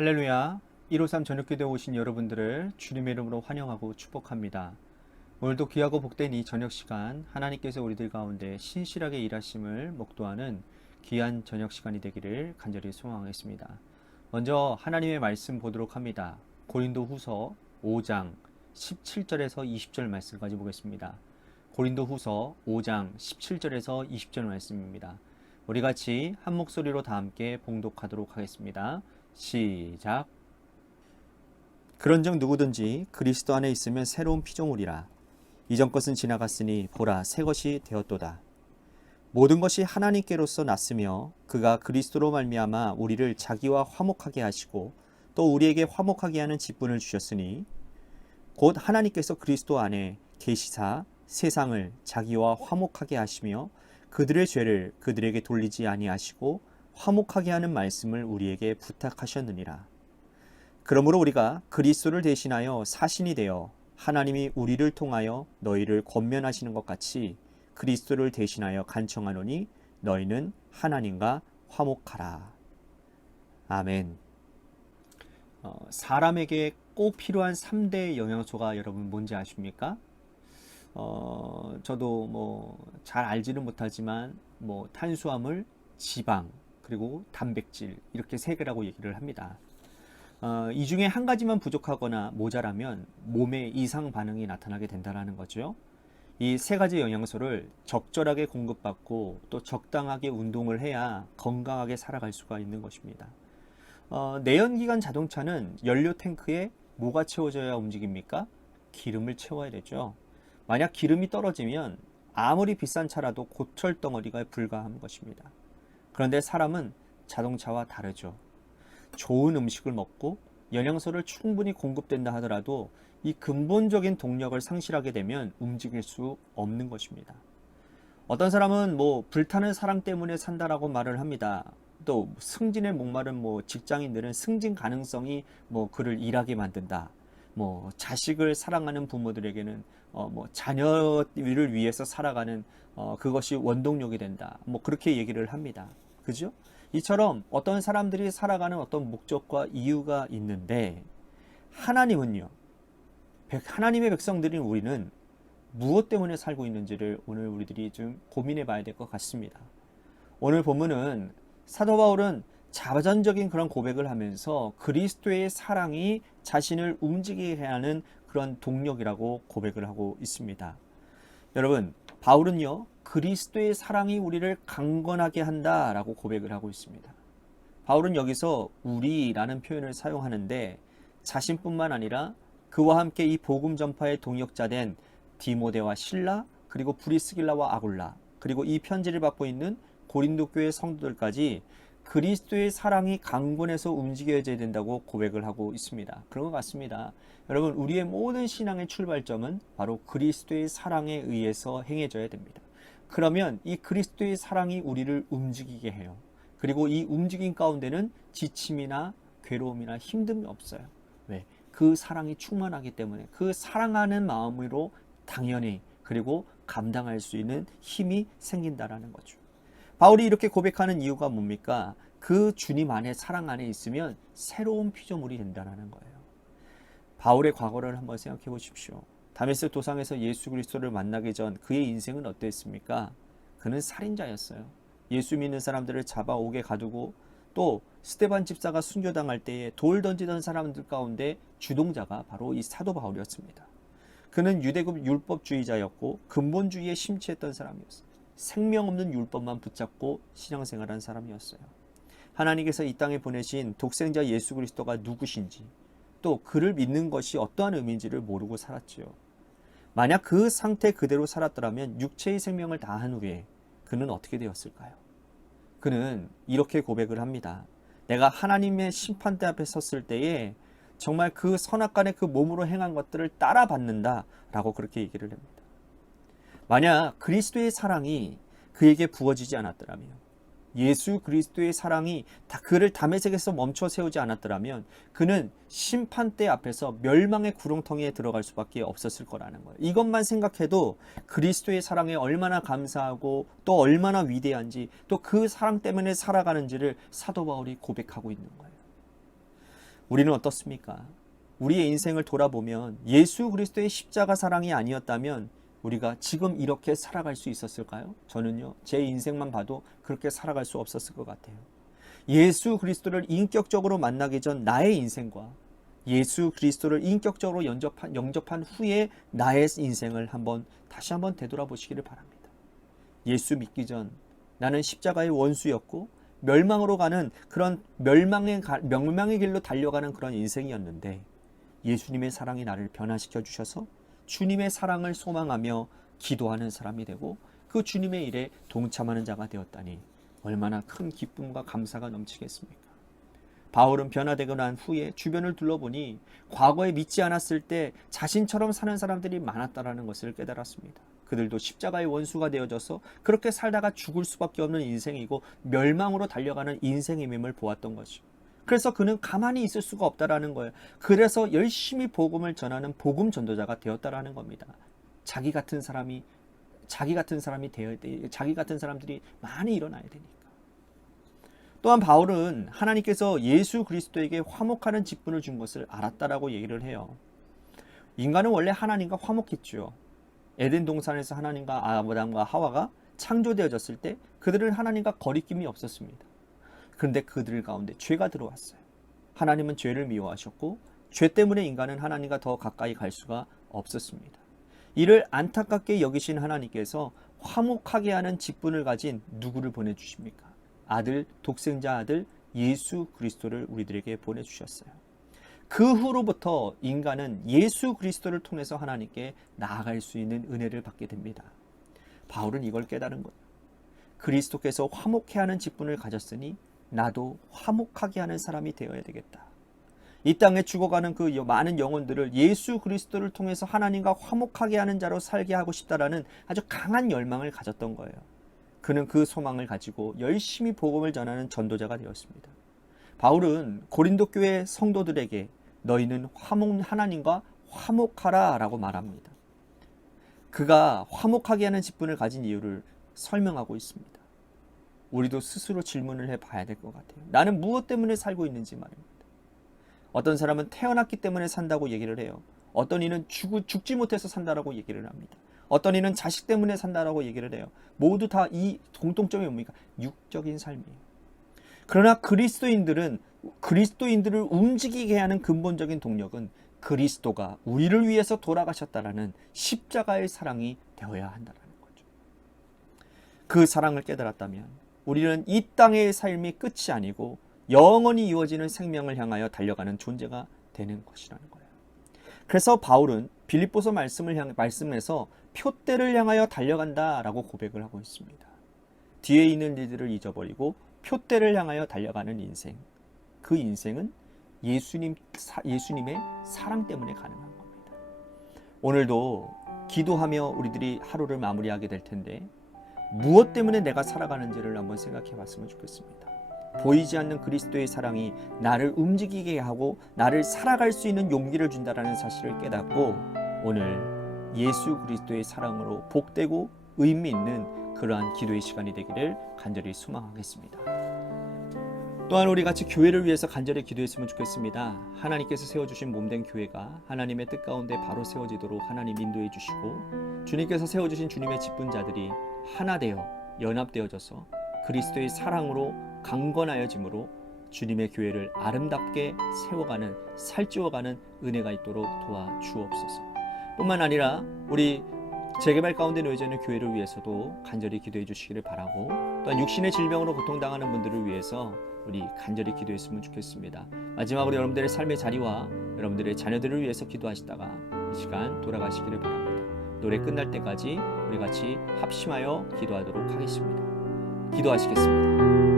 할렐루야. 153 저녁기도에 오신 여러분들을 주님의 이름으로 환영하고 축복합니다. 오늘도 귀하고 복된 이 저녁 시간 하나님께서 우리들 가운데 신실하게 일하심을 목도하는 귀한 저녁 시간이 되기를 간절히 소망하겠습니다. 먼저 하나님의 말씀 보도록 합니다. 고린도 후서 5장 17절에서 20절 말씀까지 보겠습니다. 고린도 후서 5장 17절에서 20절 말씀입니다. 우리 같이 한 목소리로 다 함께 봉독하도록 하겠습니다. 시작. 그런즉 누구든지 그리스도 안에 있으면 새로운 피조물이라. 이전 것은 지나갔으니 보라 새 것이 되었도다. 모든 것이 하나님께로서 났으며 그가 그리스도로 말미암아 우리를 자기와 화목하게 하시고 또 우리에게 화목하게 하는 직분을 주셨으니 곧 하나님께서 그리스도 안에 계시사 세상을 자기와 화목하게 하시며 그들의 죄를 그들에게 돌리지 아니하시고 화목하게 하는 말씀을 우리에게 부탁하셨느니라. 그러므로 우리가 그리스도를 대신하여 사신이 되어 하나님이 우리를 통하여 너희를 권면하시는 것 같이 그리스도를 대신하여 간청하노니 너희는 하나님과 화목하라. 아멘. 사람에게 꼭 필요한 3대 영양소가 여러분 뭔지 아십니까? 저도 잘 알지는 못하지만 탄수화물, 지방, 그리고 단백질 이렇게 3개라고 얘기를 합니다. 이 중에 한 가지만 부족하거나 모자라면 몸에 이상 반응이 나타나게 된다는 거죠. 이 3가지 영양소를 적절하게 공급받고 또 적당하게 운동을 해야 건강하게 살아갈 수가 있는 것입니다. 내연기관 자동차는 연료 탱크에 뭐가 채워져야 움직입니까? 기름을 채워야 되죠. 만약 기름이 떨어지면 아무리 비싼 차라도 고철 덩어리가 불과한 것입니다. 그런데 사람은 자동차와 다르죠. 좋은 음식을 먹고 영양소를 충분히 공급된다 하더라도 이 근본적인 동력을 상실하게 되면 움직일 수 없는 것입니다. 어떤 사람은 불타는 사랑 때문에 산다라고 말을 합니다. 또 승진에 목마른 직장인들은 승진 가능성이 그를 일하게 만든다. 자식을 사랑하는 부모들에게는 자녀를 위해서 살아가는 그것이 원동력이 된다. 그렇게 얘기를 합니다. 그죠? 이처럼 어떤 사람들이 살아가는 어떤 목적과 이유가 있는데 하나님은요. 하나님의 백성들인 우리는 무엇 때문에 살고 있는지를 오늘 우리들이 좀 고민해 봐야 될 것 같습니다. 오늘 본문은 사도 바울은 자전적인 그런 고백을 하면서 그리스도의 사랑이 자신을 움직이게 하는 그런 동력이라고 고백을 하고 있습니다. 여러분, 바울은요, 그리스도의 사랑이 우리를 강건하게 한다라고 고백을 하고 있습니다. 바울은 여기서 우리라는 표현을 사용하는데 자신뿐만 아니라 그와 함께 이 복음 전파의 동역자된 디모데와 실라, 그리고 브리스길라와 아굴라, 그리고 이 편지를 받고 있는 고린도 교회 성도들까지 그리스도의 사랑이 강건해서 움직여져야 된다고 고백을 하고 있습니다. 그런 것 같습니다. 여러분, 우리의 모든 신앙의 출발점은 바로 그리스도의 사랑에 의해서 행해져야 됩니다. 그러면 이 그리스도의 사랑이 우리를 움직이게 해요. 그리고 이 움직임 가운데는 지침이나 괴로움이나 힘듦이 없어요. 왜? 그 사랑이 충만하기 때문에 그 사랑하는 마음으로 당연히 그리고 감당할 수 있는 힘이 생긴다라는 거죠. 바울이 이렇게 고백하는 이유가 뭡니까? 그 주님 안에 사랑 안에 있으면 새로운 피조물이 된다는 거예요. 바울의 과거를 한번 생각해 보십시오. 다메섹 도상에서 예수 그리스도를 만나기 전 그의 인생은 어땠습니까? 그는 살인자였어요. 예수 믿는 사람들을 잡아오게 가두고 또 스데반 집사가 순교당할 때에 돌 던지던 사람들 가운데 주동자가 바로 이 사도 바울이었습니다. 그는 유대급 율법주의자였고 근본주의에 심취했던 사람이었어요. 생명 없는 율법만 붙잡고 신앙생활한 사람이었어요. 하나님께서 이 땅에 보내신 독생자 예수 그리스도가 누구신지 또 그를 믿는 것이 어떠한 의미인지를 모르고 살았지요. 만약 그 상태 그대로 살았더라면 육체의 생명을 다한 후에 그는 어떻게 되었을까요? 그는 이렇게 고백을 합니다. 내가 하나님의 심판대 앞에 섰을 때에 정말 그 선악간에 그 몸으로 행한 것들을 따라받는다 라고 그렇게 얘기를 합니다. 만약 그리스도의 사랑이 그에게 부어지지 않았더라면 예수 그리스도의 사랑이 그를 다메섹에서 멈춰 세우지 않았더라면 그는 심판대 앞에서 멸망의 구렁텅이에 들어갈 수밖에 없었을 거라는 거예요. 이것만 생각해도 그리스도의 사랑에 얼마나 감사하고 또 얼마나 위대한지 또 그 사랑 때문에 살아가는지를 사도 바울이 고백하고 있는 거예요. 우리는 어떻습니까? 우리의 인생을 돌아보면 예수 그리스도의 십자가 사랑이 아니었다면 우리가 지금 이렇게 살아갈 수 있었을까요? 저는요, 제 인생만 봐도 그렇게 살아갈 수 없었을 것 같아요. 예수 그리스도를 인격적으로 만나기 전 나의 인생과 예수 그리스도를 인격적으로 영접한 후에 나의 인생을 다시 한번 되돌아보시기를 바랍니다. 예수 믿기 전 나는 십자가의 원수였고 멸망으로 가는 그런 멸망의 길로 달려가는 그런 인생이었는데, 예수님의 사랑이 나를 변화시켜 주셔서 주님의 사랑을 소망하며 기도하는 사람이 되고 그 주님의 일에 동참하는 자가 되었다니 얼마나 큰 기쁨과 감사가 넘치겠습니까? 바울은 변화되고 난 후에 주변을 둘러보니 과거에 믿지 않았을 때 자신처럼 사는 사람들이 많았다라는 것을 깨달았습니다. 그들도 십자가의 원수가 되어져서 그렇게 살다가 죽을 수밖에 없는 인생이고 멸망으로 달려가는 인생임을 보았던 것이죠. 그래서 그는 가만히 있을 수가 없다라는 거예요. 그래서 열심히 복음을 전하는 복음 전도자가 되었다라는 겁니다. 자기 같은 사람들이 많이 일어나야 되니까. 또한 바울은 하나님께서 예수 그리스도에게 화목하는 직분을 준 것을 알았다라고 얘기를 해요. 인간은 원래 하나님과 화목했죠. 에덴 동산에서 하나님과 아담과 하와가 창조되어졌을 때 그들은 하나님과 거리낌이 없었습니다. 그런데 그들 가운데 죄가 들어왔어요. 하나님은 죄를 미워하셨고 죄 때문에 인간은 하나님과 더 가까이 갈 수가 없었습니다. 이를 안타깝게 여기신 하나님께서 화목하게 하는 직분을 가진 누구를 보내주십니까? 독생자 아들 예수 그리스도를 우리들에게 보내주셨어요. 그 후로부터 인간은 예수 그리스도를 통해서 하나님께 나아갈 수 있는 은혜를 받게 됩니다. 바울은 이걸 깨달은 거예요. 그리스도께서 화목해 하는 직분을 가졌으니 나도 화목하게 하는 사람이 되어야 되겠다. 이 땅에 죽어가는 그 많은 영혼들을 예수 그리스도를 통해서 하나님과 화목하게 하는 자로 살게 하고 싶다라는 아주 강한 열망을 가졌던 거예요. 그는 그 소망을 가지고 열심히 복음을 전하는 전도자가 되었습니다. 바울은 고린도 교회 성도들에게 너희는 하나님과 화목하라 라고 말합니다. 그가 화목하게 하는 직분을 가진 이유를 설명하고 있습니다. 우리도 스스로 질문을 해봐야 될 것 같아요. 나는 무엇 때문에 살고 있는지 말입니다. 어떤 사람은 태어났기 때문에 산다고 얘기를 해요. 어떤 이는 죽지 못해서 산다라고 얘기를 합니다. 어떤 이는 자식 때문에 산다라고 얘기를 해요. 모두 다 이 공통점이 뭡니까? 육적인 삶이에요. 그러나 그리스도인들을 움직이게 하는 근본적인 동력은 그리스도가 우리를 위해서 돌아가셨다라는 십자가의 사랑이 되어야 한다는 거죠. 그 사랑을 깨달았다면 우리는 이 땅의 삶이 끝이 아니고 영원히 이어지는 생명을 향하여 달려가는 존재가 되는 것이라는 거예요. 그래서 바울은 빌립보서 말씀에서 표대를 향하여 달려간다라고 고백을 하고 있습니다. 뒤에 있는 일들을 잊어버리고 표대를 향하여 달려가는 인생. 그 인생은 예수님의 사랑 때문에 가능한 겁니다. 오늘도 기도하며 우리들이 하루를 마무리하게 될 텐데 무엇 때문에 내가 살아가는지를 한번 생각해 봤으면 좋겠습니다. 보이지 않는 그리스도의 사랑이 나를 움직이게 하고 나를 살아갈 수 있는 용기를 준다라는 사실을 깨닫고 오늘 예수 그리스도의 사랑으로 복되고 의미 있는 그러한 기도의 시간이 되기를 간절히 소망하겠습니다. 또한 우리 같이 교회를 위해서 간절히 기도했으면 좋겠습니다. 하나님께서 세워주신 몸된 교회가 하나님의 뜻 가운데 바로 세워지도록 하나님 인도해 주시고 주님께서 세워주신 주님의 직분자들이 하나 되어 연합되어져서 그리스도의 사랑으로 강건하여짐으로 주님의 교회를 아름답게 세워가는 살찌워가는 은혜가 있도록 도와주옵소서. 뿐만 아니라 우리 재개발 가운데 놓여져 있는 교회를 위해서도 간절히 기도해 주시기를 바라고 또한 육신의 질병으로 고통당하는 분들을 위해서 우리 간절히 기도했으면 좋겠습니다. 마지막으로 여러분들의 삶의 자리와 여러분들의 자녀들을 위해서 기도하시다가 이 시간 돌아가시기를 바랍니다. 노래 끝날 때까지 우리 같이 합심하여 기도하도록 하겠습니다. 기도하시겠습니다.